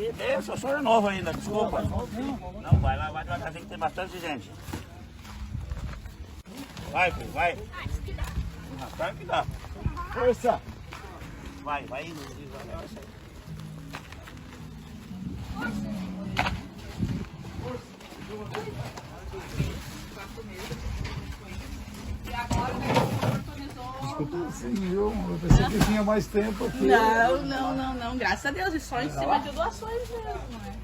Que benção, o senhor é novo ainda, desculpa. Não, vai lá, vai devagar, tem que ter bastante gente. Vai, filho, vai. Claro que dá. Força! Vai, vai indo devagar. Sim, viu? Eu pensei que tinha mais tempo aqui. Não. Graças a Deus, e só em cima de doações mesmo, né?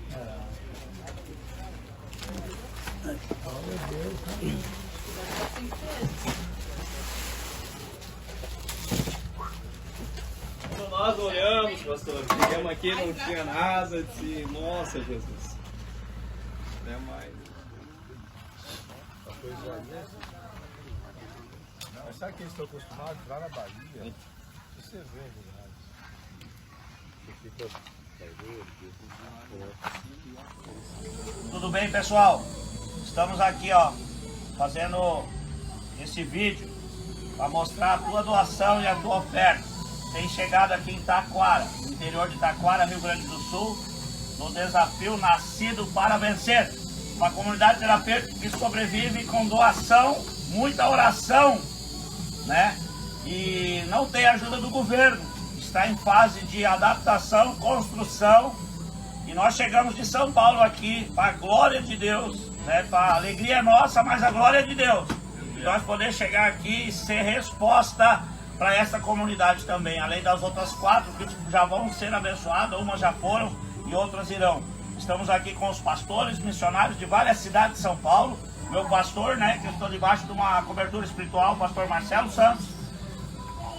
Quando nós olhamos, pastor, chegamos aqui, não tinha nada, disse, nossa Jesus. Não é mais. Mas sabe que eles estão acostumados lá na Bahia? Você vê, Tudo bem, pessoal? Estamos aqui, ó, fazendo esse vídeo para mostrar a tua doação e a tua oferta. Tem chegado aqui em Taquara, no interior de Taquara, Rio Grande do Sul, no desafio Nascido para Vencer. Uma comunidade terapêutica que sobrevive com doação, muita oração, né? E não tem ajuda do governo. Está em fase de adaptação, construção. E nós chegamos de São Paulo aqui, para a glória de Deus, né? Para a alegria nossa, mas a glória de Deus. E nós poder chegar aqui e ser resposta para essa comunidade também, além das outras 4 que já vão ser abençoadas, umas já foram e outras irão. Estamos aqui com os pastores, missionários de várias cidades de São Paulo. Meu pastor, né, que eu estou debaixo de uma cobertura espiritual, o pastor Marcelo Santos.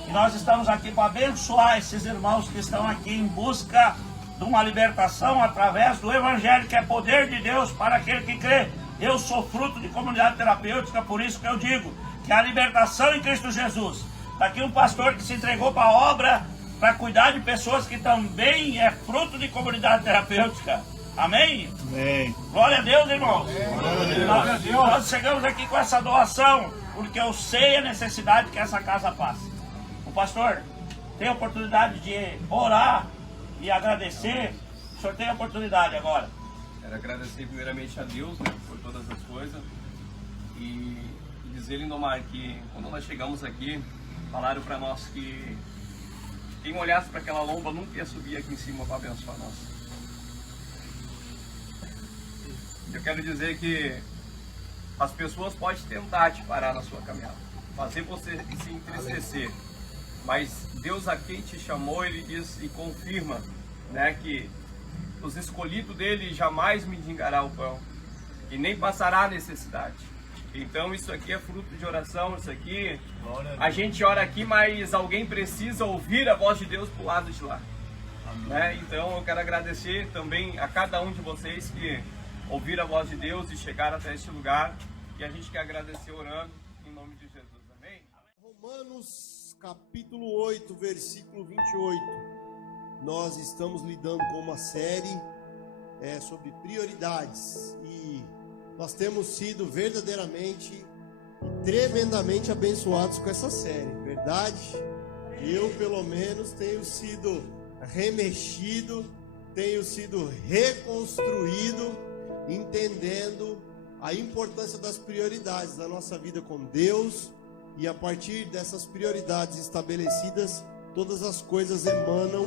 E nós estamos aqui para abençoar esses irmãos que estão aqui em busca de uma libertação através do Evangelho, que é poder de Deus para aquele que crê. Eu sou fruto de comunidade terapêutica, por isso que eu digo que a libertação em Cristo Jesus. Está aqui um pastor que se entregou para a obra, para cuidar de pessoas que também é fruto de comunidade terapêutica. Amém? Amém. Glória a Deus, irmãos. Nós chegamos aqui com essa doação, porque eu sei a necessidade que essa casa passa. O pastor tem a oportunidade de orar e agradecer. O senhor tem a oportunidade agora. Quero agradecer primeiramente a Deus, né, por todas as coisas. E dizer, Lindomar, que quando nós chegamos aqui, falaram para nós que quem olhasse para aquela lomba nunca ia subir aqui em cima para abençoar nós. Eu quero dizer que as pessoas podem tentar te parar na sua caminhada, fazer você se entristecer, mas Deus a quem te chamou, Ele diz e confirma, né, que os escolhidos dele jamais mendigará o pão e nem passará a necessidade. Então isso aqui é fruto de oração, isso aqui, a gente ora aqui, mas alguém precisa ouvir a voz de Deus pro lado de lá. Né? Então eu quero agradecer também a cada um de vocês que ouviram a voz de Deus e chegaram até este lugar. E a gente quer agradecer orando em nome de Jesus. Amém? Romanos capítulo 8, versículo 28. Nós estamos lidando com uma série sobre prioridades. E nós temos sido verdadeiramente e tremendamente abençoados com essa série, verdade? Eu, pelo menos, tenho sido remexido, tenho sido reconstruído, entendendo a importância das prioridades da nossa vida com Deus, e a partir dessas prioridades estabelecidas, todas as coisas emanam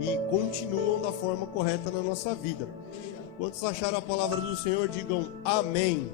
e continuam da forma correta na nossa vida. Quantos acharam a palavra do Senhor, digam amém.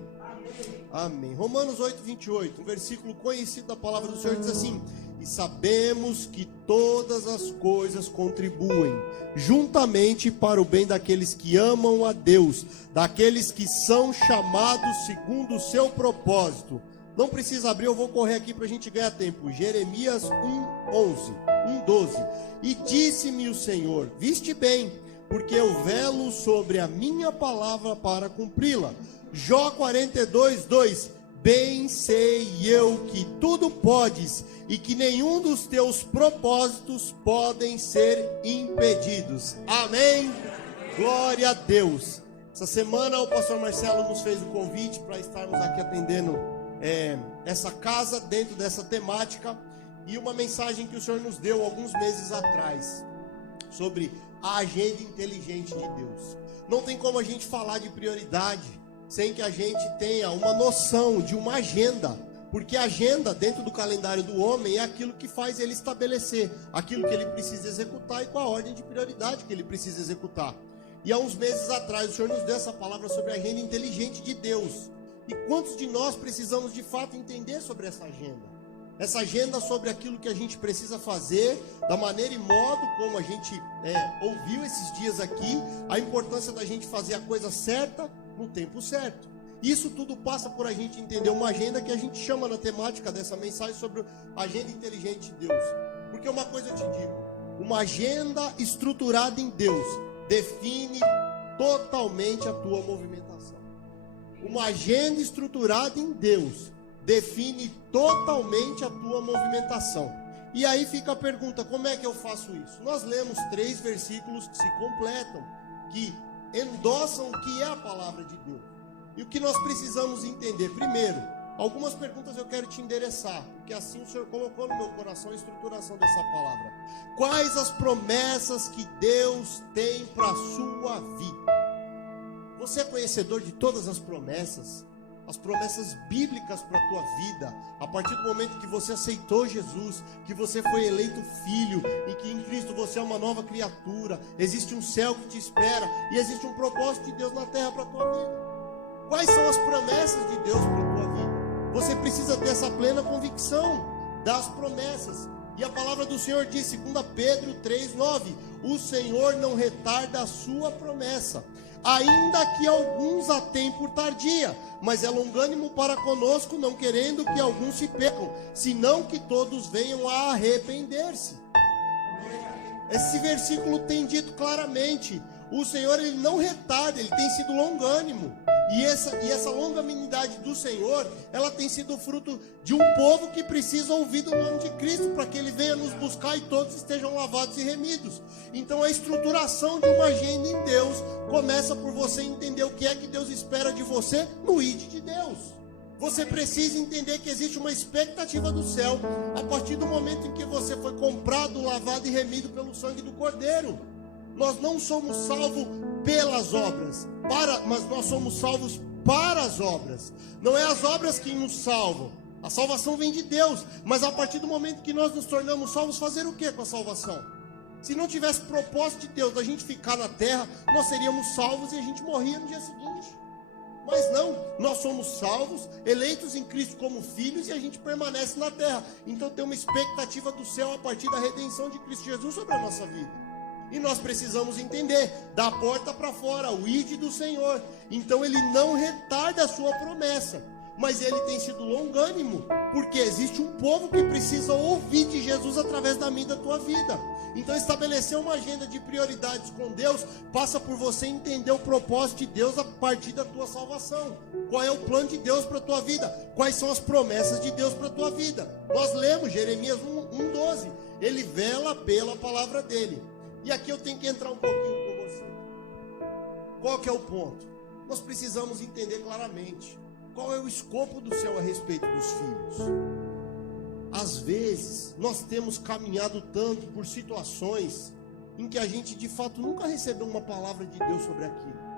Amém. Romanos 8, 28, um versículo conhecido da palavra do Senhor, diz assim: e sabemos que todas as coisas contribuem juntamente para o bem daqueles que amam a Deus, daqueles que são chamados segundo o seu propósito. Não precisa abrir, eu vou correr aqui para a gente ganhar tempo. Jeremias 1:12. E disse-me o Senhor: viste bem, porque eu velo sobre a minha palavra para cumpri-la. Jó 42:2. Bem sei eu que tudo podes e que nenhum dos teus propósitos podem ser impedidos. Amém? Glória a Deus. Essa semana o pastor Marcelo nos fez o convite para estarmos aqui atendendo essa casa dentro dessa temática, e uma mensagem que o Senhor nos deu alguns meses atrás. sobre a agenda inteligente de Deus. Não tem como a gente falar de prioridade sem que a gente tenha uma noção de uma agenda. Porque a agenda dentro do calendário do homem é aquilo que faz ele estabelecer aquilo que ele precisa executar e qual a ordem de prioridade que ele precisa executar. E há uns meses atrás o Senhor nos deu essa palavra sobre a agenda inteligente de Deus. E quantos de nós precisamos de fato entender sobre essa agenda? Essa agenda sobre aquilo que a gente precisa fazer, da maneira e modo como a gente ouviu esses dias aqui, a importância da gente fazer a coisa certa no tempo certo. Isso tudo passa por a gente entender uma agenda que a gente chama na temática dessa mensagem sobre a agenda inteligente de Deus. Porque uma coisa eu te digo, uma agenda estruturada em Deus define totalmente a tua movimentação. Uma agenda estruturada em Deus define totalmente a tua movimentação. E aí fica a pergunta, como é que eu faço isso? Nós lemos 3 versículos que se completam, que endossam o que é a palavra de Deus. E o que nós precisamos entender? Primeiro, algumas perguntas eu quero te endereçar, porque assim o Senhor colocou no meu coração a estruturação dessa palavra. Quais as promessas que Deus tem para a sua vida? Você é conhecedor de todas as promessas bíblicas para a tua vida, a partir do momento que você aceitou Jesus, que você foi eleito filho, e que em Cristo você é uma nova criatura, existe um céu que te espera, e existe um propósito de Deus na terra para a tua vida. Quais são as promessas de Deus para a tua vida? Você precisa ter essa plena convicção das promessas. E a palavra do Senhor diz, 2 Pedro 3,9: o Senhor não retarda a sua promessa, ainda que alguns a tenham por tardia, mas é longânimo para conosco, não querendo que alguns se percam, senão que todos venham a arrepender-se. Esse versículo tem dito claramente, o Senhor ele não retarda, ele tem sido longânimo. E essa longanimidade do Senhor, ela tem sido fruto de um povo que precisa ouvir do nome de Cristo, para que Ele venha nos buscar e todos estejam lavados e remidos. Então a estruturação de uma agenda em Deus começa por você entender o que é que Deus espera de você no ID de Deus. Você precisa entender que existe uma expectativa do céu, a partir do momento em que você foi comprado, lavado e remido pelo sangue do Cordeiro. Nós não somos salvos pelas obras, mas nós somos salvos para as obras. Não é as obras que nos salvam. A salvação vem de Deus. Mas a partir do momento que nós nos tornamos salvos, fazer o que com a salvação? Se não tivesse propósito de Deus da gente ficar na terra, nós seríamos salvos e a gente morria no dia seguinte. Mas não, nós somos salvos, eleitos em Cristo como filhos, e a gente permanece na terra. Então tem uma expectativa do céu a partir da redenção de Cristo Jesus sobre a nossa vida. E nós precisamos entender, da porta para fora, o ID do Senhor. Então ele não retarda a sua promessa, mas ele tem sido longânimo, porque existe um povo que precisa ouvir de Jesus através da minha e da tua vida. Então estabelecer uma agenda de prioridades com Deus passa por você entender o propósito de Deus a partir da tua salvação. Qual é o plano de Deus para a tua vida? Quais são as promessas de Deus para a tua vida? Nós lemos Jeremias 1:12, ele vela pela palavra dele. E aqui eu tenho que entrar um pouquinho com você. Qual que é o ponto? Nós precisamos entender claramente qual é o escopo do céu a respeito dos filhos. Às vezes, nós temos caminhado tanto por situações em que a gente de fato nunca recebeu uma palavra de Deus sobre aquilo.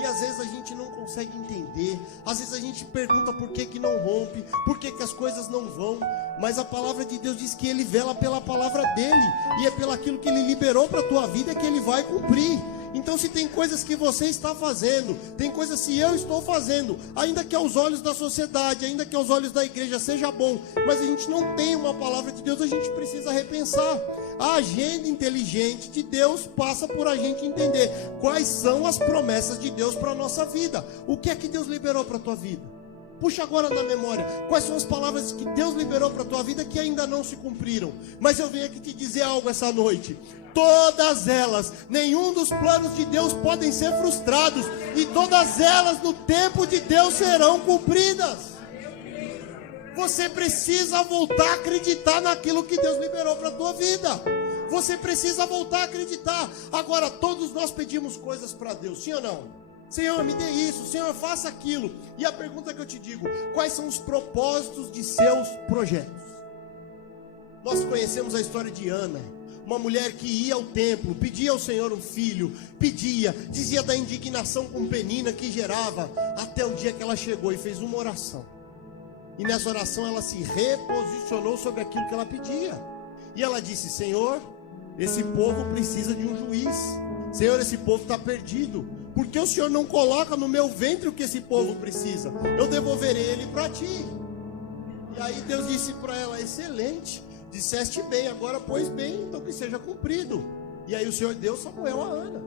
E às vezes a gente não consegue entender, às vezes a gente pergunta por que não rompe, por que as coisas não vão, mas a palavra de Deus diz que Ele vela pela palavra dEle, e é pelo aquilo que Ele liberou para a tua vida que Ele vai cumprir. Então se tem coisas que você está fazendo, tem coisas que eu estou fazendo, ainda que aos olhos da sociedade, ainda que aos olhos da igreja seja bom, mas a gente não tem uma palavra de Deus, a gente precisa repensar. A agenda inteligente de Deus passa por a gente entender quais são as promessas de Deus para a nossa vida. O que é que Deus liberou para a tua vida? Puxa agora na memória, quais são as palavras que Deus liberou para a tua vida que ainda não se cumpriram? Mas eu venho aqui te dizer algo essa noite. Todas elas, nenhum dos planos de Deus podem ser frustrados, e todas elas no tempo de Deus serão cumpridas. Você precisa voltar a acreditar naquilo que Deus liberou para a tua vida. Você precisa voltar a acreditar. Agora, todos nós pedimos coisas para Deus, sim ou não? Senhor, me dê isso, Senhor, faça aquilo. E a pergunta que eu te digo, quais são os propósitos de seus projetos? Nós conhecemos a história de Ana. Uma mulher que ia ao templo, pedia ao Senhor um filho, pedia, dizia da indignação com Penina que gerava, até o dia que ela chegou e fez uma oração. E nessa oração ela se reposicionou sobre aquilo que ela pedia. E ela disse: Senhor, esse povo precisa de um juiz. Senhor, esse povo está perdido. Por que o Senhor não coloca no meu ventre o que esse povo precisa? Eu devolverei ele para ti. E aí Deus disse para ela: excelente, disseste bem, agora pois bem, então que seja cumprido. E aí o Senhor deu Samuel a Ana.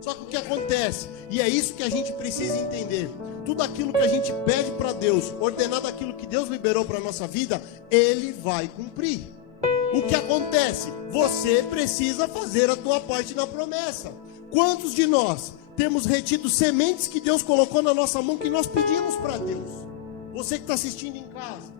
Só que o que acontece, e é isso que a gente precisa entender, tudo aquilo que a gente pede para Deus, ordenado aquilo que Deus liberou para a nossa vida, Ele vai cumprir. O que acontece? Você precisa fazer a tua parte na promessa. Quantos de nós temos retido sementes que Deus colocou na nossa mão, que nós pedimos para Deus? Você que está assistindo em casa,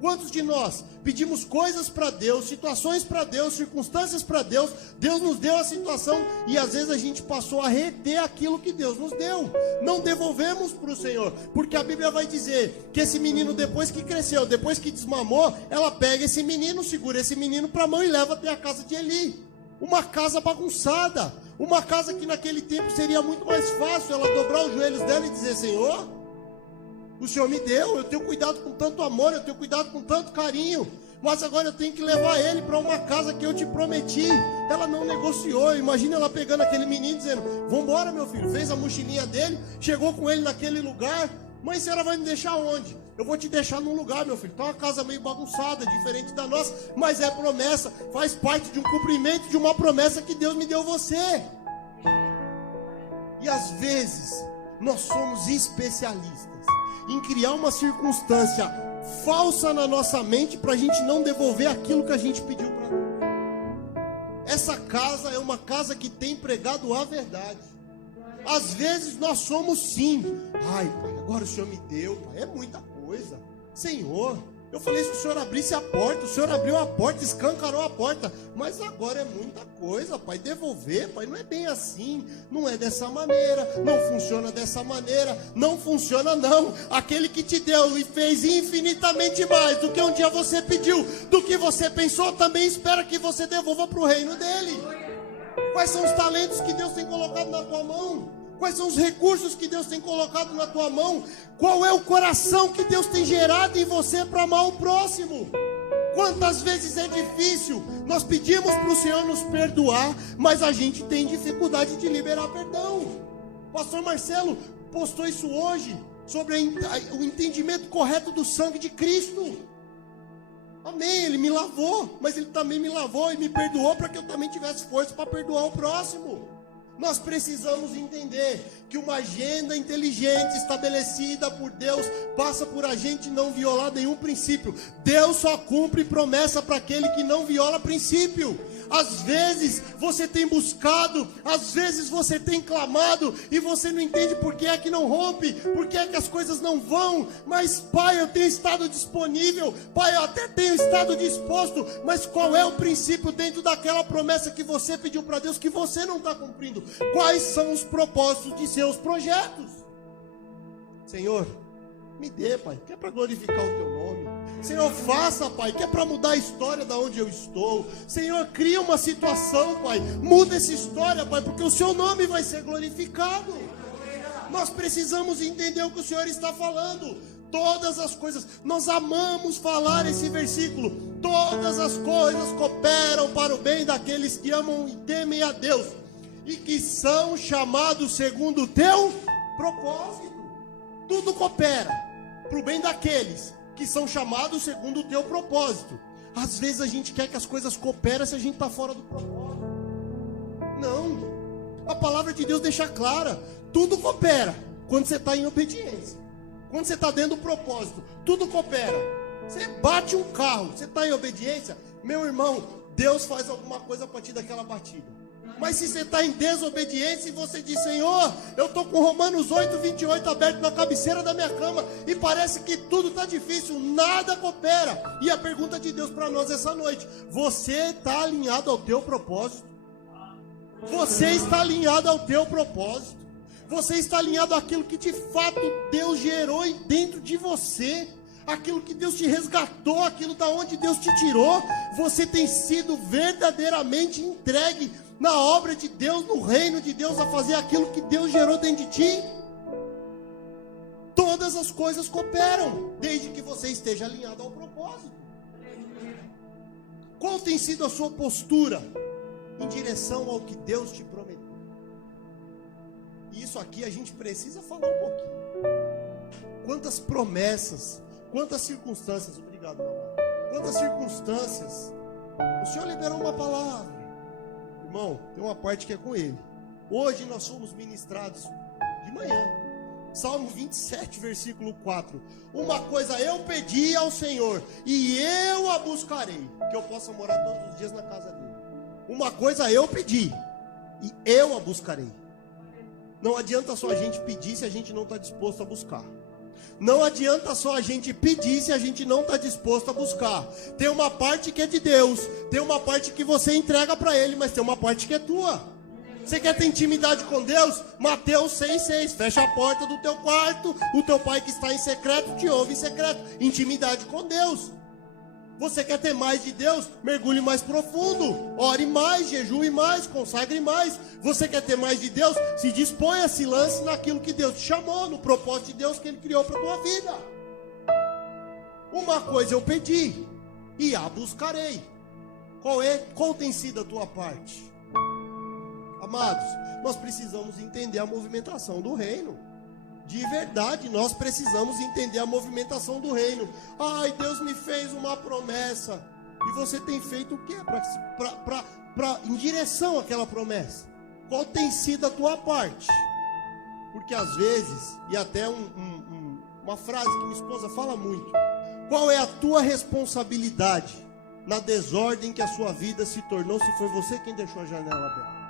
quantos de nós pedimos coisas para Deus, situações para Deus, circunstâncias para Deus, Deus nos deu a situação e às vezes a gente passou a reter aquilo que Deus nos deu, não devolvemos para o Senhor, porque a Bíblia vai dizer que esse menino, depois que cresceu, depois que desmamou, ela pega esse menino, segura esse menino para a mão e leva até a casa de Eli. Uma casa bagunçada, uma casa que naquele tempo seria muito mais fácil ela dobrar os joelhos dela e dizer: Senhor, o Senhor me deu, eu tenho cuidado com tanto amor, eu tenho cuidado com tanto carinho, mas agora eu tenho que levar ele para uma casa que eu te prometi. Ela não negociou. Imagina ela pegando aquele menino dizendo: vamos embora, meu filho. Fez a mochilinha dele, chegou com ele naquele lugar. Mãe, a senhora vai me deixar onde? Eu vou te deixar num lugar, meu filho. Tá uma casa meio bagunçada, diferente da nossa, mas é promessa, faz parte de um cumprimento de uma promessa que Deus me deu você. E às vezes nós somos especialistas em criar uma circunstância falsa na nossa mente para a gente não devolver aquilo que a gente pediu para Deus. Essa casa é uma casa que tem pregado a verdade. Às vezes nós somos sim: ai, pai, agora o Senhor me deu, pai, é muita coisa. Senhor, eu falei se o Senhor abrisse a porta, o Senhor abriu a porta, escancarou a porta, mas agora é muita coisa, pai, devolver, pai, não é bem assim, não é dessa maneira, não funciona dessa maneira, não funciona não. Aquele que te deu e fez infinitamente mais do que um dia você pediu, do que você pensou, também espera que você devolva para o reino dele. Quais são os talentos que Deus tem colocado na tua mão? Quais são os recursos que Deus tem colocado na tua mão? Qual é o coração que Deus tem gerado em você para amar o próximo? Quantas vezes é difícil, nós pedimos para o Senhor nos perdoar, mas a gente tem dificuldade de liberar perdão. Pastor Marcelo postou isso hoje, sobre o entendimento correto do sangue de Cristo. Amém, Ele me lavou, mas Ele também me lavou e me perdoou para que eu também tivesse força para perdoar o próximo. Nós precisamos entender que uma agenda inteligente estabelecida por Deus passa por a gente não violar nenhum princípio. Deus só cumpre promessa para aquele que não viola princípio. Às vezes você tem buscado, às vezes você tem clamado e você não entende por que é que não rompe, por que é que as coisas não vão. Mas pai, eu tenho estado disponível, pai, eu até tenho estado disposto, mas qual é o princípio dentro daquela promessa que você pediu para Deus que você não está cumprindo? Quais são os propósitos de seus projetos? Senhor, me dê, pai, que é para glorificar o teu nome. Senhor, faça, pai, que é para mudar a história da onde eu estou. Senhor, cria uma situação, pai, muda essa história, pai, porque o seu nome vai ser glorificado. Nós precisamos entender o que o Senhor está falando. Todas as coisas, nós amamos falar esse versículo. Todas as coisas cooperam para o bem daqueles que amam e temem a Deus e que são chamados segundo o teu propósito. Tudo coopera para o bem daqueles que são chamados segundo o teu propósito. Às vezes a gente quer que as coisas cooperem se a gente está fora do propósito. Não. A palavra de Deus deixa clara. Tudo coopera quando você está em obediência. Quando você está dentro do propósito, tudo coopera. Você bate um carro, você está em obediência, meu irmão, Deus faz alguma coisa a partir daquela batida. Mas se você está em desobediência e você diz: Senhor, eu estou com Romanos 8:28 aberto na cabeceira da minha cama e parece que tudo está difícil, nada coopera. E a pergunta de Deus para nós essa noite: você está alinhado ao teu propósito? Você está alinhado ao teu propósito? Você está alinhado àquilo que de fato Deus gerou dentro de você? aquilo que Deus te resgatou, aquilo da onde Deus te tirou. Você tem sido verdadeiramente entregue na obra de Deus, no reino de Deus, a fazer aquilo que Deus gerou dentro de ti. Todas as coisas cooperam, desde que você esteja alinhado ao propósito. Qual tem sido a sua postura em direção ao que Deus te prometeu? E isso aqui a gente precisa falar um pouquinho. Quantas promessas, quantas circunstâncias, obrigado, meu amado. Quantas circunstâncias, o Senhor liberou uma palavra. Irmão, tem uma parte que é com Ele. Hoje nós somos ministrados de manhã. Salmo 27, versículo 4. Uma coisa eu pedi ao Senhor, e eu a buscarei, que eu possa morar todos os dias na casa dele. Uma coisa eu pedi, e eu a buscarei. Não adianta só a gente pedir se a gente não está disposto a buscar. Não adianta só a gente pedir se a gente não está disposto a buscar. Tem uma parte que é de Deus, tem uma parte que você entrega para Ele, mas tem uma parte que é tua. Você quer ter intimidade com Deus? Mateus 6,6. Fecha a porta do teu quarto, o teu pai que está em secreto te ouve em secreto. Intimidade com Deus. Você quer ter mais de Deus? Mergulhe mais profundo, ore mais, jejue mais, consagre mais. Você quer ter mais de Deus? Se disponha, se lance naquilo que Deus te chamou, no propósito de Deus que Ele criou para a tua vida. Uma coisa eu pedi, e a buscarei. Qual tem sido a tua parte? Amados, nós precisamos entender a movimentação do reino. De verdade, nós precisamos entender a movimentação do reino. Ai, Deus me fez uma promessa. E você tem feito o quê em direção àquela promessa? Qual tem sido a tua parte? Porque às vezes, e até uma frase que minha esposa fala muito: qual é a tua responsabilidade na desordem que a sua vida se tornou, se foi você quem deixou a janela aberta?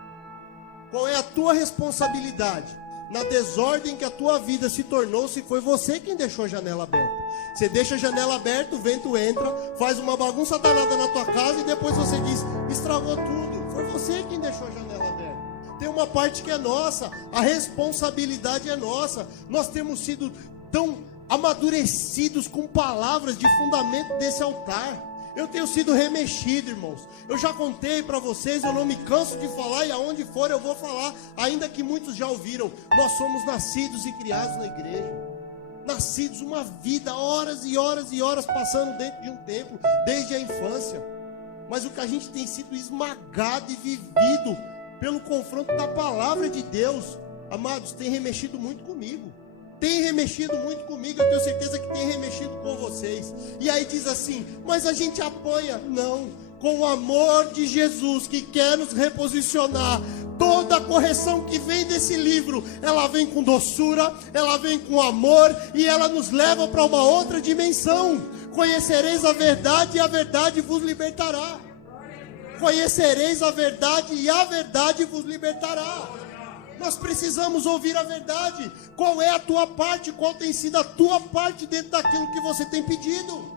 Qual é a tua responsabilidade na desordem que a tua vida se tornou, se foi você quem deixou a janela aberta? Você deixa a janela aberta, o vento entra, faz uma bagunça danada na tua casa e depois você diz: estragou tudo. Foi você quem deixou a janela aberta. Tem uma parte que é nossa, a responsabilidade é nossa. Nós temos sido tão amadurecidos com palavras de fundamento desse altar. Eu tenho sido remexido, irmãos. Eu já contei para vocês, eu não me canso de falar, e aonde for eu vou falar, ainda que muitos já ouviram. Nós somos nascidos e criados na igreja. Nascidos uma vida, horas e horas e horas passando dentro de um templo, desde a infância. Mas o que a gente tem sido esmagado e vivido pelo confronto da palavra de Deus, amados, tem remexido muito comigo. Tem remexido muito comigo, eu tenho certeza que tem remexido com vocês. E aí diz assim: mas a gente apanha. Não, com o amor de Jesus que quer nos reposicionar. Toda a correção que vem desse livro, ela vem com doçura, ela vem com amor, e ela nos leva para uma outra dimensão. Conhecereis a verdade e a verdade vos libertará. Conhecereis a verdade e a verdade vos libertará. Nós precisamos ouvir a verdade. Qual é a tua parte? Qual tem sido a tua parte dentro daquilo que você tem pedido?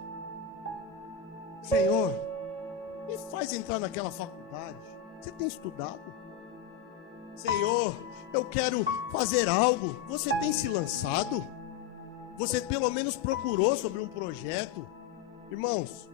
Senhor, me faz entrar naquela faculdade. Você tem estudado? Senhor, eu quero fazer algo. Você tem se lançado? Você pelo menos procurou sobre um projeto? Irmãos,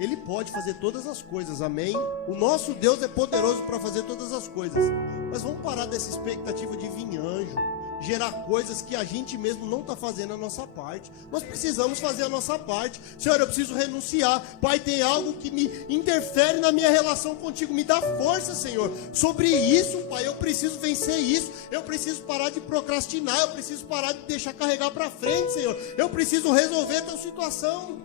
Ele pode fazer todas as coisas, amém? O nosso Deus é poderoso para fazer todas as coisas. Mas vamos parar dessa expectativa de vir anjo, gerar coisas que a gente mesmo não está fazendo a nossa parte. Nós precisamos fazer a nossa parte. Senhor, eu preciso renunciar. Pai, tem algo que me interfere na minha relação contigo. Me dá força, Senhor, sobre isso, Pai. Eu preciso vencer isso. Eu preciso parar de procrastinar. Eu preciso parar de deixar carregar para frente, Senhor. Eu preciso resolver essa situação.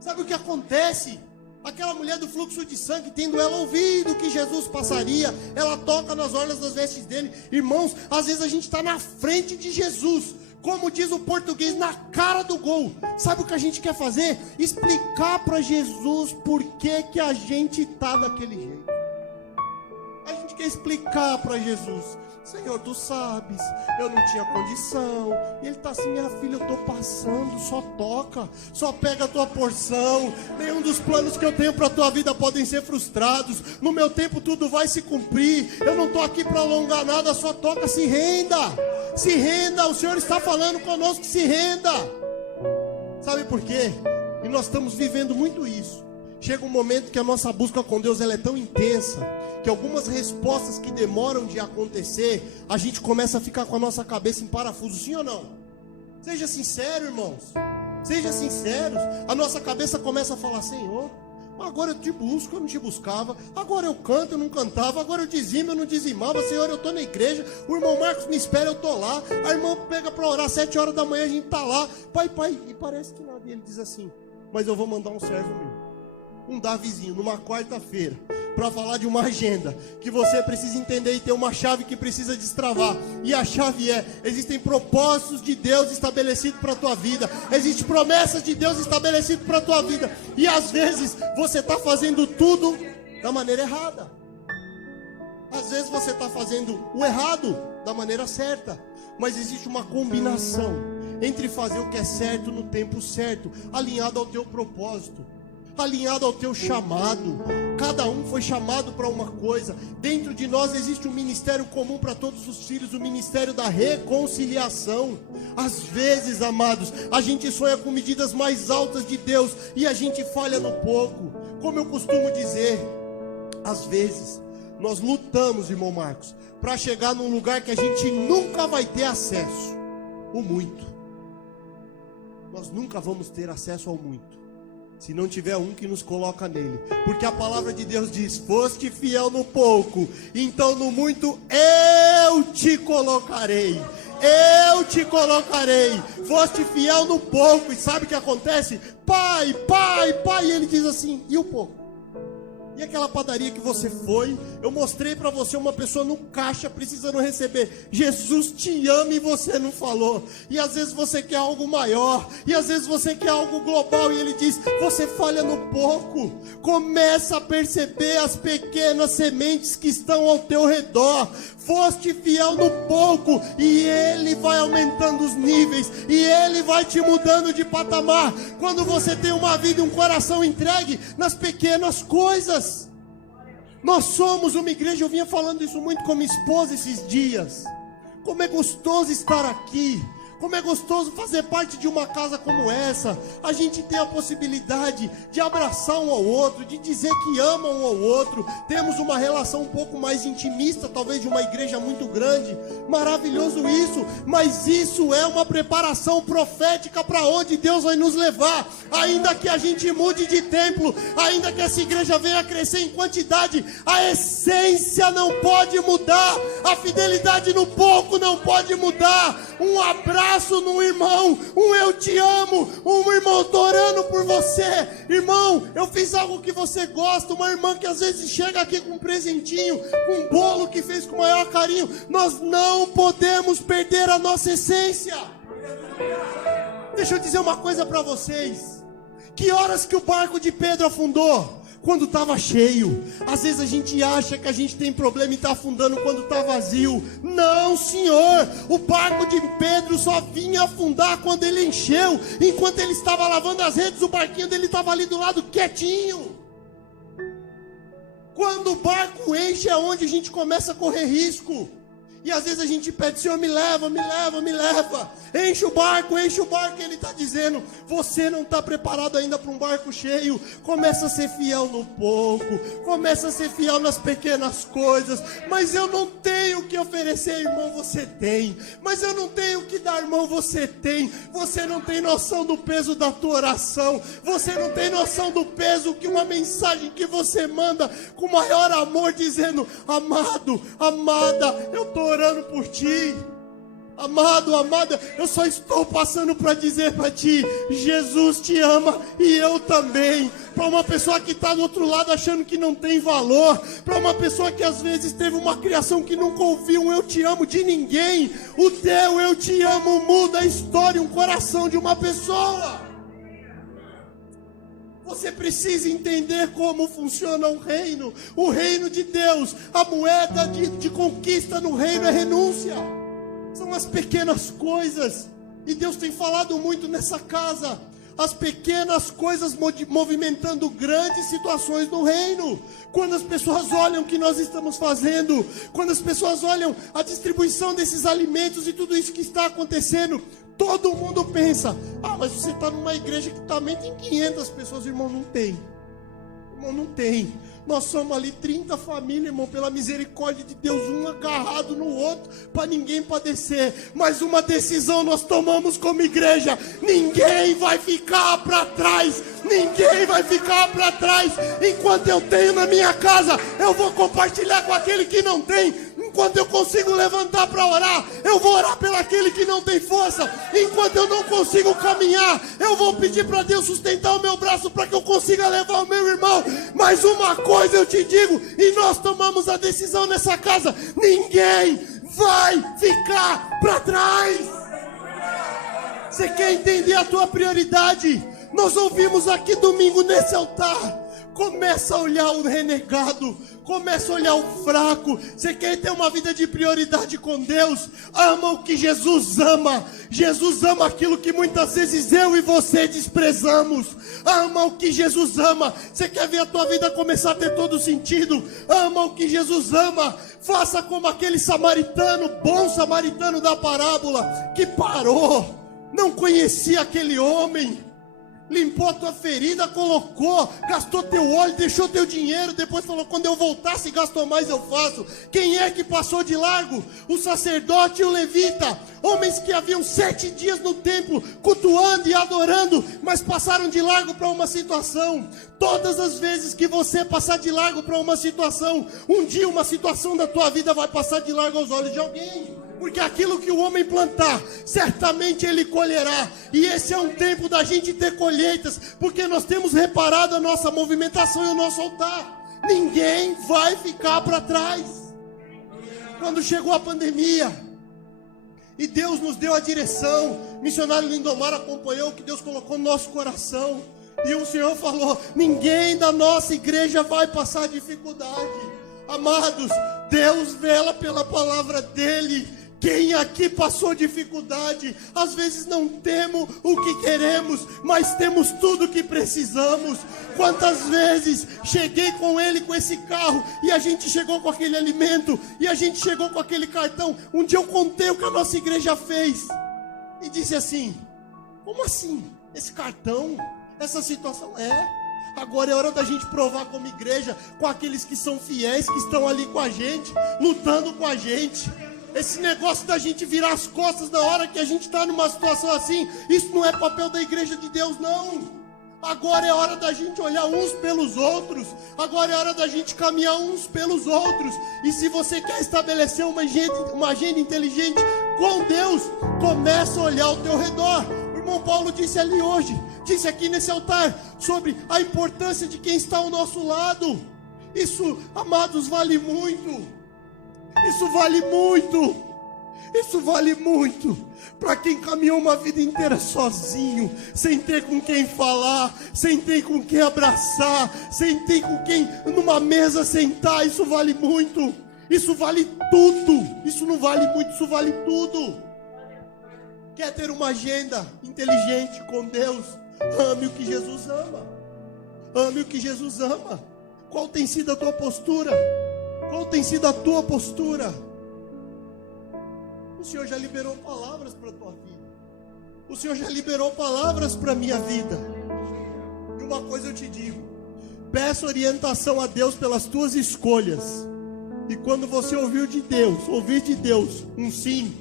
Sabe o que acontece? Aquela mulher do fluxo de sangue, tendo ela ouvido que Jesus passaria, ela toca nas orlas das vestes dele. Irmãos, às vezes a gente está na frente de Jesus, como diz o português, na cara do gol. Sabe o que a gente quer fazer? Explicar para Jesus por que a gente está daquele jeito. A gente quer explicar para Jesus: Senhor, tu sabes, eu não tinha condição. E ele está assim: minha filha, eu estou passando, só toca, só pega a tua porção. Nenhum dos planos que eu tenho para a tua vida podem ser frustrados. No meu tempo tudo vai se cumprir. Eu não estou aqui para alongar nada, só toca, se renda. Se renda, o Senhor está falando conosco, se renda. Sabe por quê? E nós estamos vivendo muito isso. Chega um momento que a nossa busca com Deus ela é tão intensa, que algumas respostas que demoram de acontecer, a gente começa a ficar com a nossa cabeça em parafuso, sim ou não? Seja sincero, irmãos. Seja sinceros. A nossa cabeça começa a falar: Senhor, agora eu te busco, eu não te buscava. Agora eu canto, eu não cantava. Agora eu dizimo, eu não dizimava. Senhor, eu estou na igreja. O irmão Marcos me espera, eu estou lá. A irmã pega para orar 7 horas da manhã, a gente está lá. Pai, e parece que nada. E ele diz assim: mas eu vou mandar um servo meu, um Davizinho, numa quarta-feira, para falar de uma agenda que você precisa entender e ter uma chave que precisa destravar. E a chave é: existem propósitos de Deus estabelecidos para a tua vida, existem promessas de Deus estabelecidas para a tua vida, e às vezes você está fazendo tudo da maneira errada. Às vezes você está fazendo o errado da maneira certa, mas existe uma combinação entre fazer o que é certo no tempo certo, alinhado ao teu propósito, alinhado ao teu chamado. Cada um foi chamado para uma coisa. Dentro de nós existe um ministério comum para todos os filhos, o ministério da reconciliação. Às vezes, amados, a gente sonha com medidas mais altas de Deus e a gente falha no pouco. Como eu costumo dizer, às vezes nós lutamos, irmão Marcos, para chegar num lugar que a gente nunca vai ter acesso, o muito. Nós nunca vamos ter acesso ao muito se não tiver um que nos coloca nele. Porque a palavra de Deus diz: foste fiel no pouco, então no muito eu te colocarei. Eu te colocarei. Foste fiel no pouco. E sabe o que acontece? Pai, e ele diz assim: e o pouco? E aquela padaria que você foi, eu mostrei para você uma pessoa no caixa precisando receber. Jesus te ama e você não falou. E às vezes você quer algo maior, e às vezes você quer algo global, e ele diz: você falha no pouco. Começa a perceber as pequenas sementes que estão ao teu redor. Foste fiel no pouco, e ele vai aumentando os níveis, e ele vai te mudando de patamar. Quando você tem uma vida e um coração entregue nas pequenas coisas. Nós somos uma igreja, eu vinha falando isso muito com minha esposa esses dias. Como é gostoso estar aqui. Como é gostoso fazer parte de uma casa como essa. A gente tem a possibilidade de abraçar um ao outro, de dizer que ama um ao outro. Temos uma relação um pouco mais intimista, talvez de uma igreja muito grande. Maravilhoso isso, mas isso é uma preparação profética para onde Deus vai nos levar. Ainda que a gente mude de templo, ainda que essa igreja venha a crescer em quantidade, a essência não pode mudar. A fidelidade no pouco não pode mudar. Um abraço no irmão, um eu te amo, um irmão, tô orando por você, irmão, eu fiz algo que você gosta. Uma irmã que às vezes chega aqui com um presentinho, com um bolo que fez com o maior carinho. Nós não podemos perder a nossa essência. Deixa eu dizer uma coisa para vocês. Que horas que o barco de Pedro afundou? Quando estava cheio. Às vezes a gente acha que a gente tem problema e está afundando quando está vazio. Não, senhor. O barco de Pedro só vinha afundar quando ele encheu. Enquanto ele estava lavando as redes, o barquinho dele estava ali do lado quietinho. Quando o barco enche é onde a gente começa a correr risco. E às vezes a gente pede: Senhor, me leva, me leva, me leva. Enche o barco. E ele está dizendo: você não está preparado ainda para um barco cheio. Começa a ser fiel no pouco. Começa a ser fiel nas pequenas coisas. Mas eu não tenho o que oferecer, irmão, você tem. Mas eu não tenho o que dar, irmão, você tem. Você não tem noção do peso da tua oração. Você não tem noção do peso que uma mensagem que você manda com maior amor, dizendo: amado, amada, eu estou orando por ti. Amado, amada, eu só estou passando para dizer para ti: Jesus te ama e eu também. Para uma pessoa que está do outro lado achando que não tem valor, para uma pessoa que às vezes teve uma criação que nunca ouviu um eu te amo de ninguém, o teu eu te amo muda a história, um coração de uma pessoa. Você precisa entender como funciona o reino de Deus. A moeda de conquista no reino é renúncia. São as pequenas coisas. E Deus tem falado muito nessa casa. as pequenas coisas movimentando grandes situações no reino. Quando as pessoas olham o que nós estamos fazendo, quando as pessoas olham a distribuição desses alimentos e tudo isso que está acontecendo, todo mundo pensa: ah, mas você está numa igreja que também tem 500 pessoas. Irmão, não tem. Irmão, não tem. Nós somos ali 30 famílias, irmão, pela misericórdia de Deus, um agarrado no outro, para ninguém padecer. Mas uma decisão nós tomamos como igreja: ninguém vai ficar para trás. Ninguém vai ficar para trás. Enquanto eu tenho na minha casa, eu vou compartilhar com aquele que não tem. Enquanto eu consigo levantar para orar, eu vou orar pelo aquele que não tem força. Enquanto eu não consigo caminhar, eu vou pedir para Deus sustentar o meu braço para que eu consiga levar o meu irmão. Mas uma coisa eu te digo, e nós tomamos a decisão nessa casa: ninguém vai ficar para trás. Você quer entender a tua prioridade? Nós ouvimos aqui domingo nesse altar: começa a olhar o renegado, começa a olhar o fraco. Você quer ter uma vida de prioridade com Deus? Ama o que Jesus ama. Jesus ama aquilo que muitas vezes eu e você desprezamos. Ama o que Jesus ama. Você quer ver a tua vida começar a ter todo sentido? Ama o que Jesus ama. Faça como aquele samaritano, bom samaritano da parábola, que parou, não conhecia aquele homem, limpou a tua ferida, colocou, gastou teu óleo, deixou teu dinheiro, depois falou: quando eu voltar, se gastou mais eu faço. Quem é que passou de largo? O sacerdote e o levita, homens que haviam 7 dias no templo, cultuando e adorando, mas passaram de largo para uma situação. Todas as vezes que você passar de largo para uma situação, um dia uma situação da tua vida vai passar de largo aos olhos de alguém. Porque aquilo que o homem plantar, certamente ele colherá. E esse é um tempo da gente ter colheitas, porque nós temos reparado a nossa movimentação e o nosso altar. Ninguém vai ficar para trás. Quando chegou a pandemia e Deus nos deu a direção, o missionário Lindomar acompanhou o que Deus colocou no nosso coração, e o Senhor falou: ninguém da nossa igreja vai passar dificuldade. Amados, Deus vela pela palavra dele. Quem aqui passou dificuldade? Às vezes não temos o que queremos, mas temos tudo o que precisamos. Quantas vezes cheguei com ele, com esse carro, e a gente chegou com aquele alimento, e a gente chegou com aquele cartão. Um dia eu contei o que a nossa igreja fez e disse assim: como assim? Esse cartão? Essa situação? Agora é hora da gente provar como igreja, com aqueles que são fiéis, que estão ali com a gente, lutando com a gente. Esse negócio da gente virar as costas na hora que a gente está numa situação assim, isso não é papel da igreja de Deus, não. Agora é hora da gente olhar uns pelos outros. Agora é hora da gente caminhar uns pelos outros. E se você quer estabelecer uma agenda inteligente com Deus, começa a olhar ao teu redor. O irmão Paulo disse ali hoje, disse aqui nesse altar, sobre a importância de quem está ao nosso lado. Isso, amados, vale muito. Isso vale muito. Isso vale muito. Para quem caminhou uma vida inteira sozinho, sem ter com quem falar, sem ter com quem abraçar, sem ter com quem numa mesa sentar, isso vale muito. Isso vale tudo. Isso não vale muito, isso vale tudo. Quer ter uma agenda inteligente com Deus? Ame o que Jesus ama. Ame o que Jesus ama. Qual tem sido a tua postura? Qual tem sido a tua postura? O Senhor já liberou palavras para a tua vida. O Senhor já liberou palavras para a minha vida. E uma coisa eu te digo: peça orientação a Deus pelas tuas escolhas. E quando você ouvir de Deus um sim,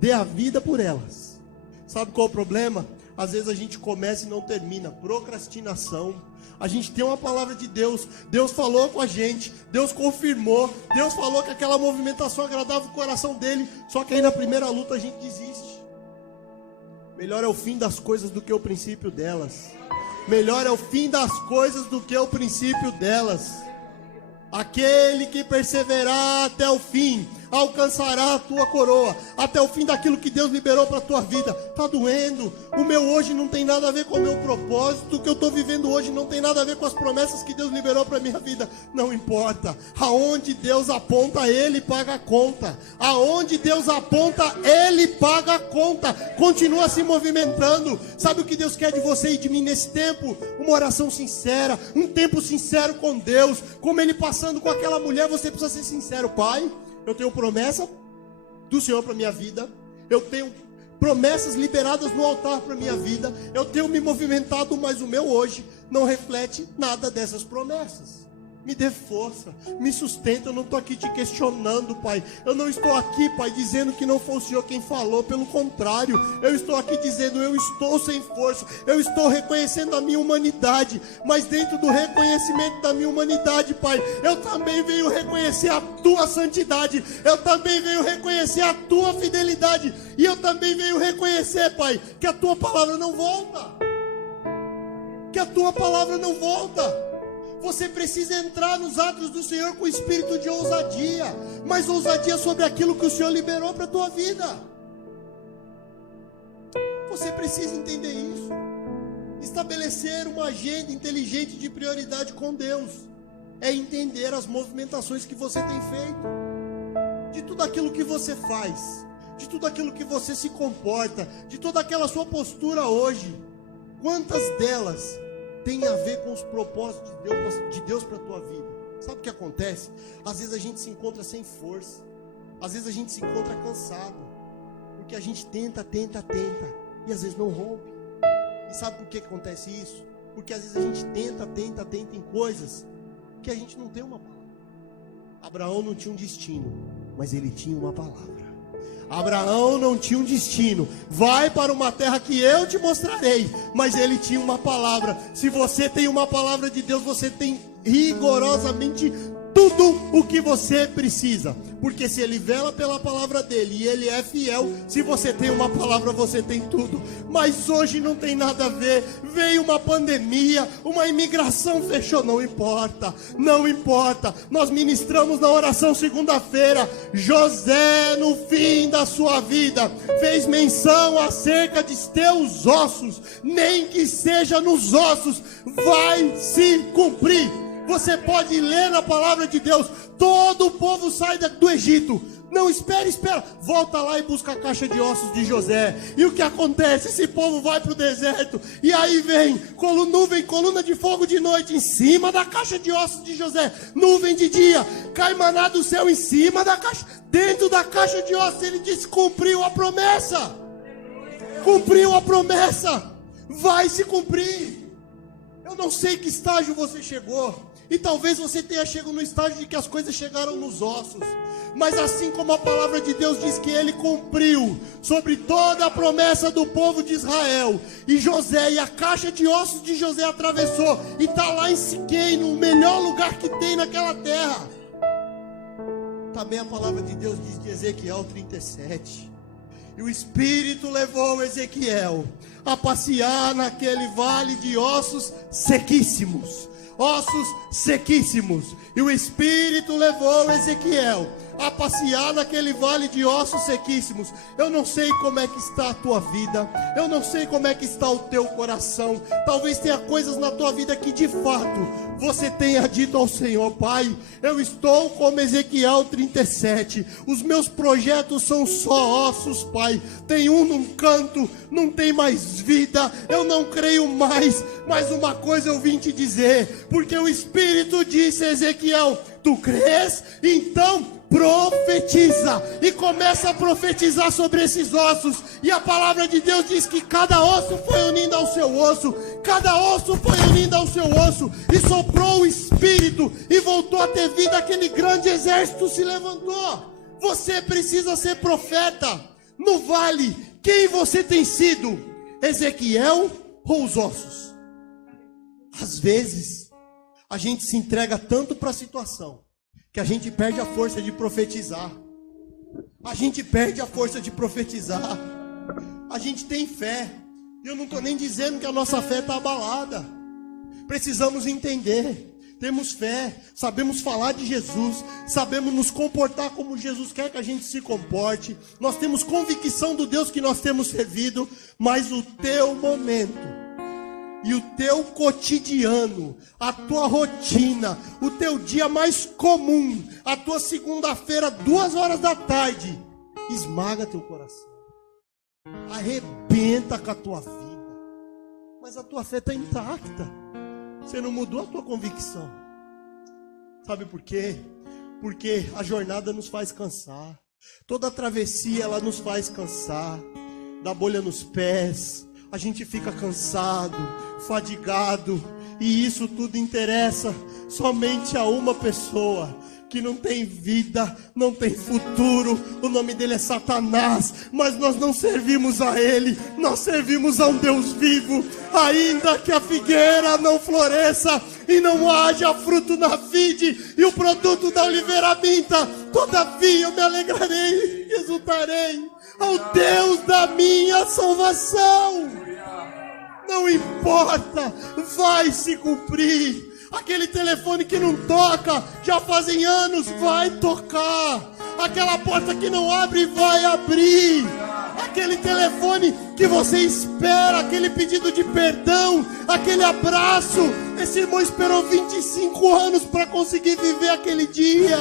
dê a vida por elas. Sabe qual é o problema? Às vezes a gente começa e não termina. Procrastinação. A gente tem uma palavra de Deus, Deus falou com a gente, Deus confirmou, Deus falou que aquela movimentação agradava o coração dele, só que aí na primeira luta a gente desiste. Melhor é o fim das coisas do que o princípio delas. Melhor é o fim das coisas do que o princípio delas. Aquele que perseverar até o fim, alcançará a tua coroa, até o fim daquilo que Deus liberou para a tua vida. Está doendo, o meu hoje não tem nada a ver com o meu propósito, o que eu estou vivendo hoje não tem nada a ver com as promessas que Deus liberou para a minha vida. Não importa, aonde Deus aponta, Ele paga a conta. Aonde Deus aponta, Ele paga a conta. Continua se movimentando. Sabe o que Deus quer de você e de mim nesse tempo? Uma oração sincera, um tempo sincero com Deus. Como Ele passando com aquela mulher, você precisa ser sincero. Pai, eu tenho promessa do Senhor para minha vida, eu tenho promessas liberadas no altar para minha vida, eu tenho me movimentado, mas o meu hoje não reflete nada dessas promessas. Me dê força, me sustenta. Eu não estou aqui te questionando, Pai. Eu não estou aqui, Pai, dizendo que não foi o Senhor quem falou. Pelo contrário, eu estou aqui dizendo, eu estou sem força. Eu estou reconhecendo a minha humanidade. Mas dentro do reconhecimento da minha humanidade, Pai, eu também venho reconhecer a Tua santidade. Eu também venho reconhecer a Tua fidelidade. E eu também venho reconhecer, Pai, que a Tua palavra não volta. Que a Tua palavra não volta. Você precisa entrar nos atos do Senhor com espírito de ousadia, mas ousadia sobre aquilo que o Senhor liberou para a tua vida. Você precisa entender isso. Estabelecer uma agenda inteligente de prioridade com Deus é entender as movimentações que você tem feito, de tudo aquilo que você faz, de tudo aquilo que você se comporta, de toda aquela sua postura hoje. Quantas delas tem a ver com os propósitos de Deus para a tua vida? Sabe o que acontece? Às vezes a gente se encontra sem força, às vezes a gente se encontra cansado, porque a gente tenta, e às vezes não rompe. E sabe por que acontece isso? Porque às vezes a gente tenta em coisas que a gente não tem uma palavra. Abraão não tinha um destino, mas ele tinha uma palavra. Abraão não tinha um destino, vai para uma terra que eu te mostrarei, mas ele tinha uma palavra. Se você tem uma palavra de Deus, você tem rigorosamente tudo o que você precisa, porque se ele vela pela palavra dele e ele é fiel, se você tem uma palavra, você tem tudo. Mas hoje não tem nada a ver. Veio uma pandemia, uma imigração fechou, não importa, nós ministramos na oração segunda-feira. José, no fim da sua vida, fez menção acerca de teus ossos, nem que seja nos ossos, vai se cumprir. Você pode ler na palavra de Deus, todo o povo sai do Egito. Não, espera, volta lá e busca a caixa de ossos de José. E o que acontece? Esse povo vai para o deserto, e aí vem nuvem, coluna de fogo de noite em cima da caixa de ossos de José, nuvem de dia, cai maná do céu em cima da caixa, dentro da caixa de ossos. Ele disse, cumpriu a promessa, vai se cumprir. Eu não sei que estágio você chegou, e talvez você tenha chegado no estágio de que as coisas chegaram nos ossos, mas assim como a palavra de Deus diz que ele cumpriu sobre toda a promessa do povo de Israel, e José, e a caixa de ossos de José atravessou, e está lá em Siquém, no melhor lugar que tem naquela terra. Também a palavra de Deus diz de Ezequiel 37, e o Espírito levou Ezequiel a passear naquele vale de ossos sequíssimos. E o Espírito levou Ezequiel a passear naquele vale de ossos sequíssimos. Eu não sei como é que está a tua vida, eu não sei como é que está o teu coração. Talvez tenha coisas na tua vida que de fato você tenha dito ao Senhor, Pai, eu estou como Ezequiel 37, os meus projetos são só ossos, Pai. Tem um num canto, não tem mais vida, eu não creio mais. Mas uma coisa eu vim te dizer, porque o Espírito disse a Ezequiel, tu crês? Então profetiza, e começa a profetizar sobre esses ossos, e a palavra de Deus diz que cada osso foi unindo ao seu osso, e soprou o Espírito, e voltou a ter vida, aquele grande exército se levantou. Você precisa ser profeta. No vale, quem você tem sido? Ezequiel ou os ossos? Às vezes a gente se entrega tanto para a situação que a gente perde a força de profetizar. A gente tem fé. Eu não estou nem dizendo que a nossa fé está abalada. Precisamos entender. temos fé, sabemos falar de Jesus, sabemos nos comportar como Jesus quer que a gente se comporte, nós temos convicção do Deus que nós temos servido, mas o teu momento e o teu cotidiano, a tua rotina, o teu dia mais comum, a tua segunda-feira, 2h da tarde, esmaga teu coração, arrebenta com a tua vida, mas a tua fé está intacta. Você não mudou a tua convicção. Sabe por quê? Porque a jornada nos faz cansar. Toda a travessia ela nos faz cansar. Dá bolha nos pés. A gente fica cansado, fadigado. E isso tudo interessa somente a uma pessoa que não tem vida, não tem futuro. O nome dele é Satanás, mas nós não servimos a ele, nós servimos a um Deus vivo. Ainda que a figueira não floresça e não haja fruto na vide e o produto da oliveira minta, todavia eu me alegrarei e exultarei ao Deus da minha salvação. Não importa, vai se cumprir. Aquele telefone que não toca, já fazem anos, vai tocar. Aquela porta que não abre, vai abrir. Aquele telefone que você espera, aquele pedido de perdão, aquele abraço. Esse irmão esperou 25 anos para conseguir viver aquele dia.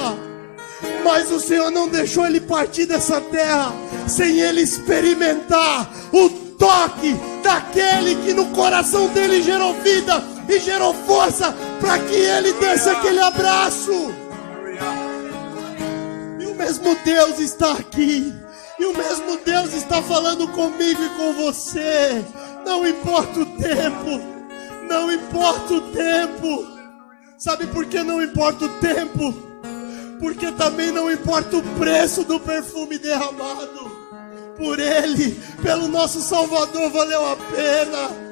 Mas o Senhor não deixou ele partir dessa terra sem ele experimentar o toque daquele que no coração dele gerou vida e gerou força para que ele desse aquele abraço. E o mesmo Deus está aqui, e o mesmo Deus está falando comigo e com você. Não importa o tempo, não importa o tempo. Sabe por que não importa o tempo? Porque também não importa o preço do perfume derramado. Por ele, pelo nosso Salvador, valeu a pena.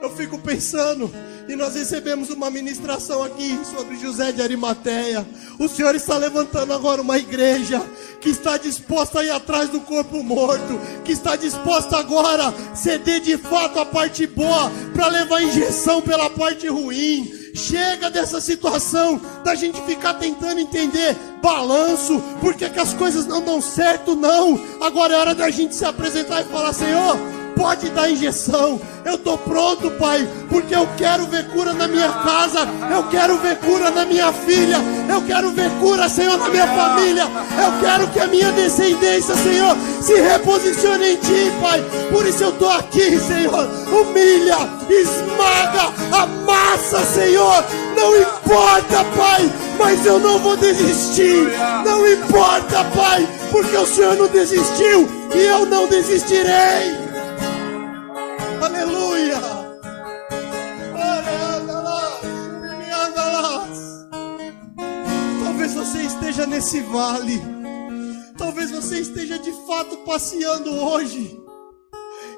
Eu fico pensando, e nós recebemos uma ministração aqui sobre José de Arimateia. O Senhor está levantando agora uma igreja que está disposta a ir atrás do corpo morto, que está disposta agora a ceder de fato a parte boa para levar injeção pela parte ruim. Chega dessa situação da gente ficar tentando entender balanço, por que as coisas não dão certo, não. Agora é hora da gente se apresentar e falar: Senhor, pode dar injeção, eu estou pronto, Pai, porque eu quero ver cura na minha casa, eu quero ver cura na minha filha, eu quero ver cura, Senhor, na minha família, eu quero que a minha descendência, Senhor, se reposicione em Ti, Pai. Por isso eu estou aqui, Senhor. Humilha, esmaga, amassa, Senhor. Não importa, Pai, mas eu não vou desistir. Não importa, Pai, porque o Senhor não desistiu e eu não desistirei. Aleluia. Talvez você esteja nesse vale. Talvez você esteja de fato passeando hoje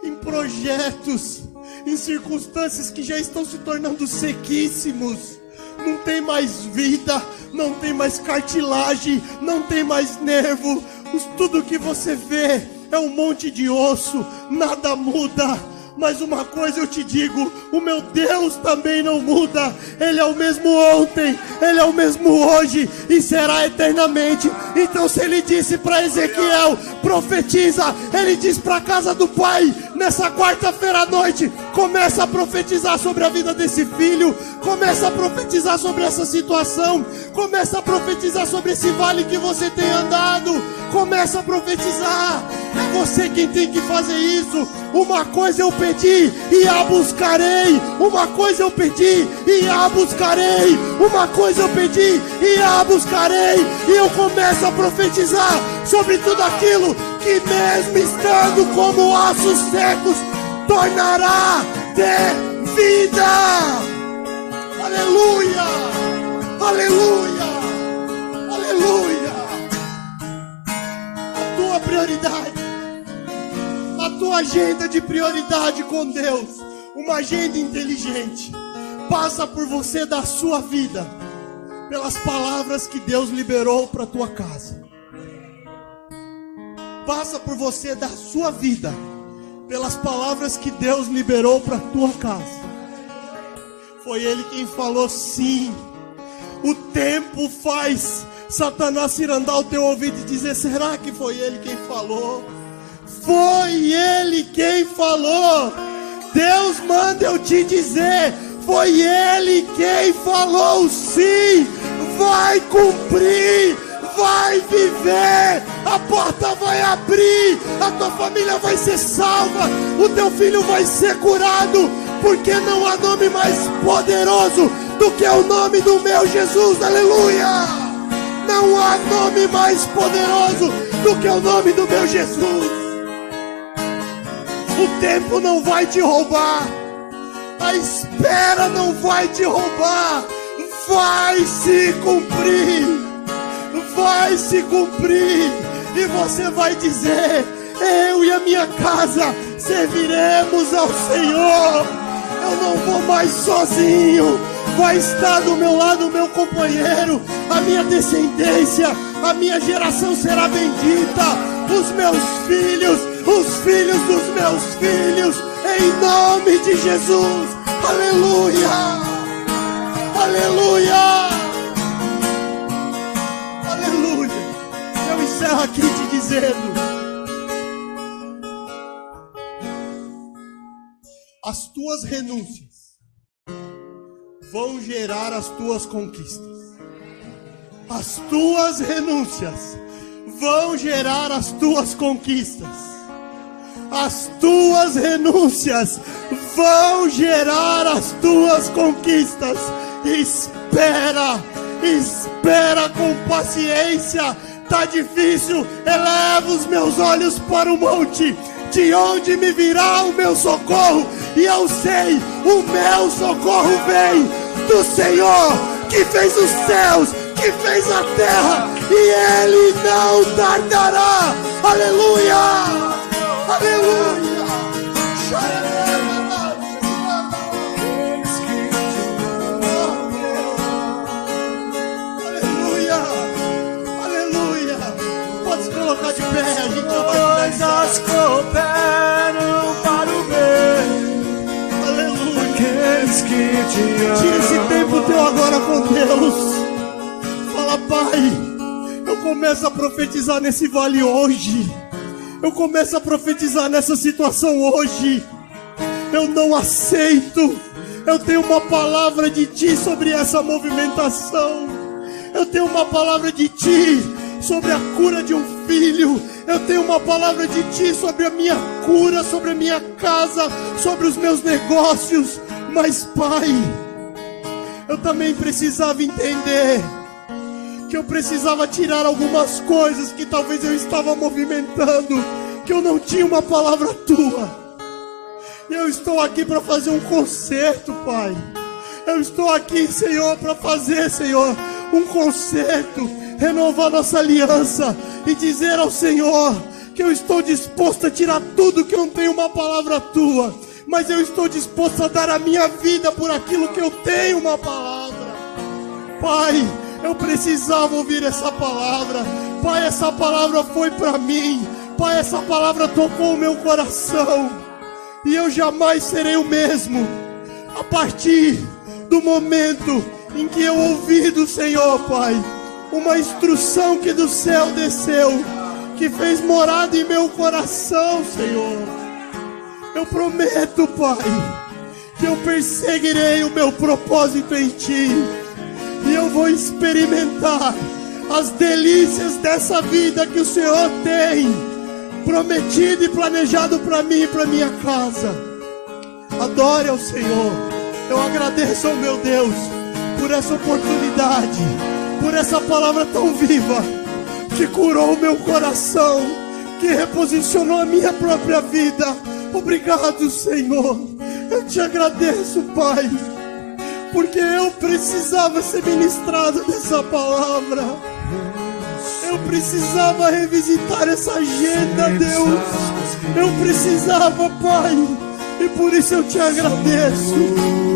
em projetos, em circunstâncias que já estão se tornando sequíssimos. Não tem mais vida, não tem mais cartilagem, não tem mais nervo. Tudo que você vê é um monte de osso, nada muda. Mas uma coisa eu te digo, o meu Deus também não muda. Ele é o mesmo ontem, Ele é o mesmo hoje e será eternamente. Então se Ele disse para Ezequiel, profetiza, Ele diz para a casa do Pai, nessa quarta-feira à noite, começa a profetizar sobre a vida desse filho, começa a profetizar sobre essa situação, começa a profetizar sobre esse vale que você tem andado, começa a profetizar. É você quem tem que fazer isso. Uma coisa eu pedi e a buscarei. Uma coisa eu pedi e a buscarei. Uma coisa eu pedi e a buscarei. E eu começo a profetizar sobre tudo aquilo que, mesmo estando como ossos secos, tornará de vida. Aleluia, aleluia, aleluia. A tua prioridade, a tua agenda de prioridade com Deus, uma agenda inteligente, passa por você da sua vida, pelas palavras que Deus liberou para a tua casa. Passa por você da sua vida, pelas palavras que Deus liberou para a tua casa. Foi Ele quem falou sim. O tempo faz Satanás cirandar o teu ouvido e dizer: será que foi Ele quem falou? Foi Ele quem falou. Deus manda eu te dizer: foi Ele quem falou sim. Vai cumprir, vai viver, a porta vai abrir, a tua família vai ser salva, o teu filho vai ser curado, porque não há nome mais poderoso do que o nome do meu Jesus. Aleluia! Não há nome mais poderoso do que o nome do meu Jesus. O tempo não vai te roubar, a espera não vai te roubar. Vai se cumprir, vai se cumprir, e você vai dizer: eu e a minha casa serviremos ao Senhor. Eu não vou mais sozinho, vai estar do meu lado o meu companheiro, a minha descendência, a minha geração será bendita, os meus filhos, os filhos dos meus filhos, em nome de Jesus. Aleluia! Aleluia! Aleluia! Eu encerro aqui te dizendo: as tuas renúncias vão gerar as tuas conquistas. As tuas renúncias vão gerar as tuas conquistas. As tuas renúncias vão gerar as tuas conquistas. Espera, espera com paciência. Tá difícil, eleva os meus olhos para o monte, de onde me virá o meu socorro, e eu sei, o meu socorro vem do Senhor, que fez os céus, que fez a terra, e Ele não tardará. Aleluia, aleluia. Colocar de pé, a gente vai coisas cooperam para o bem. Aleluia. Aqueles que te amam. Tira esse tempo teu agora com Deus. Fala: Pai, eu começo a profetizar nesse vale hoje. Eu começo a profetizar nessa situação hoje. Eu não aceito. Eu tenho uma palavra de Ti sobre essa movimentação. Eu tenho uma palavra de Ti sobre a cura de um filho. Eu tenho uma palavra de Ti sobre a minha cura, sobre a minha casa, sobre os meus negócios. Mas, Pai, eu também precisava entender que eu precisava tirar algumas coisas que talvez eu estava movimentando, que eu não tinha uma palavra Tua. E eu estou aqui para fazer um conserto, Pai. Eu estou aqui, Senhor, para fazer, Senhor, um conserto, renovar nossa aliança e dizer ao Senhor que eu estou disposto a tirar tudo que eu não tenho uma palavra Tua, mas eu estou disposto a dar a minha vida por aquilo que eu tenho uma palavra. Pai, eu precisava ouvir essa palavra. Pai, essa palavra foi para mim. Pai, essa palavra tocou o meu coração, e eu jamais serei o mesmo a partir do momento em que eu ouvi do Senhor, Pai, uma instrução que do céu desceu, que fez morada em meu coração, Senhor. Eu prometo, Pai, que eu perseguirei o meu propósito em Ti, e eu vou experimentar as delícias dessa vida que o Senhor tem prometido e planejado para mim e para minha casa. Adore ao Senhor. Eu agradeço ao meu Deus por essa oportunidade, por essa palavra tão viva, que curou o meu coração, que reposicionou a minha própria vida. Obrigado, Senhor. Eu te agradeço, Pai, porque eu precisava ser ministrado dessa palavra. Eu precisava revisitar essa agenda, Deus. Eu precisava, Pai, e por isso eu te agradeço.